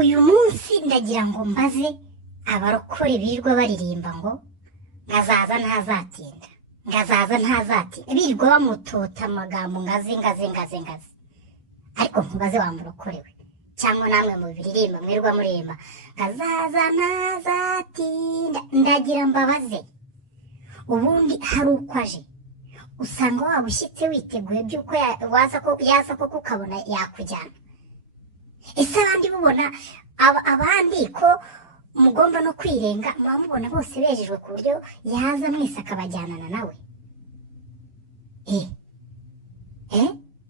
uyu munsi ndagira ngo mbaze abarokore birirwa baririmba ngo ngazaza ntazatinda, ngazaza ntazatinda, birirwa bamutota amagambo ngaze. Ariko nkubaze wa murokore we, cyangwa namwe mu biririmba mwirwa muririmba ngazaza ntazatinda, ndagira mbabaze, ubundi hari uko aje usanga waba ushyitse witeguye by'uko yaza ko ukabona yakujyana. Ese abandi mubona abandi ko mugomba no kwirenga, muba mubona bose bejejwe ku buryo yaza mwese akabajyanana nawe?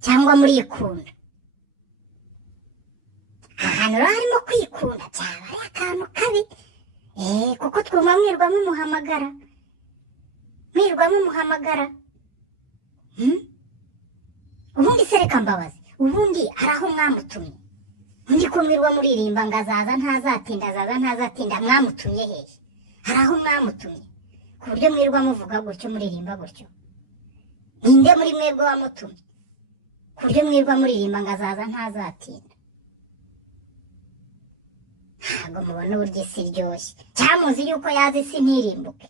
Cyangwa murikunda? Ahantu rero harimo kwikunda cyaba ari akantu kabi, kuko twumva mwirwa mumuhamagara. Ubundi se reka mbabaze, ubundi hari aho mwamutumye? Undi ko mwirwa muririmba ngazaza ntazatinda, mwamutumye hehe? Hari aho mwamutumye ku buryo mwirwa muvuga gutyo, muririmba gutyo? Ninde muri mwebwe wamutumye ku buryo mwirwa muririmba ngazaza ntazatinda? Ntabwo mubona uburyo isi iryoshye. Cyangwa muzi yuko yaza isi ntirimbuke?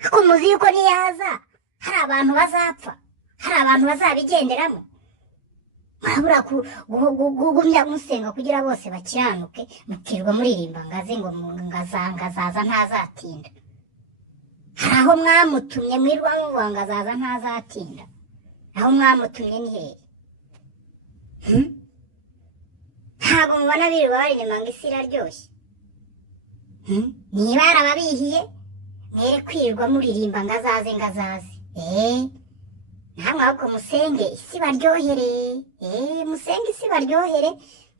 Ariko muzi yuko niyaza hari abantu bazapfa, hari abantu bazabigenderamo? Murabura kugumya musenga kugira bose bakiranuke, mukirwa muririmba ngo ngazaza ntazatinda? Hari aho mwamutumye mwirwa muvuga ngazaza ntazatinda? Aho mwamutumye ni hehe? Ntabwo mubona birirwa baririmba ngo isi iraryoshye? Niba yarababihiye mwere kwirirwa muririmba ngazaze. Namwe ahubwo musenge isi baryohere, musenge isi baryohere,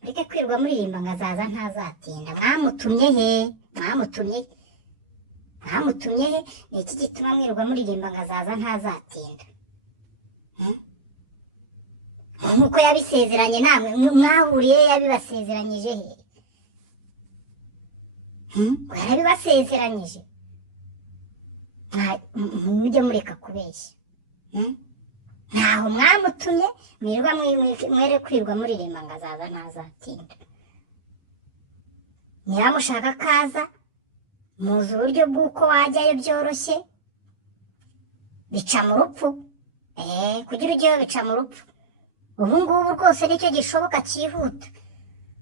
mureke kwirirwa muririmba ngazaza ntazatinda. Mwamutumye he? Ni iki gituma mwirirwa muririmba ngazaza ntazatinda? Nkuko yabisezeranye namwe mwahuriye, yabibasezeranyije he? Yarabibasezeranyije. Mujye mureka kubeshya. Ntaho mwamutumye mwirwa mwere kwirirwa muririmba ngazaza ntazatinda. Niba mushaka kaza, muzi uburyo bw'uko wajyayo byoroshye, bica mu rupfu. Kugira ujyeyo bica mu rupfu. Ubu ngubu rwose nicyo gishoboka cyihuta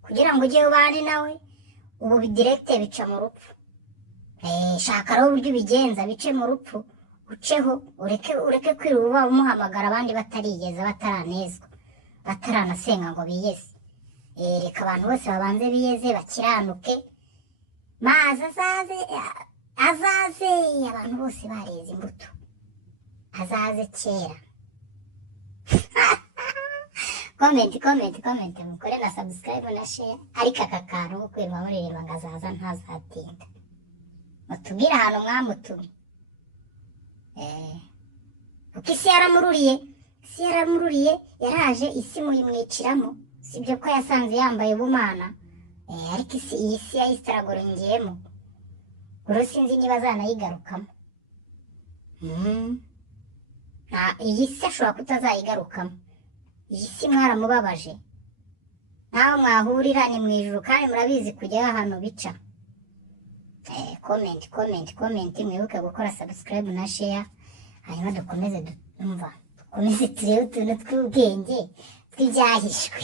kugira ngo ujye ubane nawe, ubu bidirekite bica mu rupfu. Shaka rero uburyo ubigenza bice mu rupfu, uceho, ureke kwirirwa umuhamagara abandi batarigeza, bataranezwa, bataranasenga ngo biyeze. Reka abantu bose babanze biyeze, bakiranuke, maze azaze abantu bose bareze imbuto, azaze kera. Comment mukore na subscribe na share. Ariko aka kantu ko kwirirwa muririmba ngazaza ntazatinda, mutubwire ahantu mwamutumye. Kuko isi yaramururiye, yaraje isi muyimwiciramo. Sibyo ko yasanze yambaye ubumana, ariko iyi si yayisaragorongeyemo. Uru sinzi niba azanayigarukamo. Iyi si ashobora kutazayigarukamo. Iyi si mwaramubabaje. Naho mwahurira ni mu ijuru, kandi murabizi kujyayo ahantu bica. Comment mwibuke gukora subscribe na share, hanyuma dukomeze turebe utuntu tw'ubwenge tw'ibyahishwe.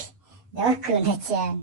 Ndabakunda cyane.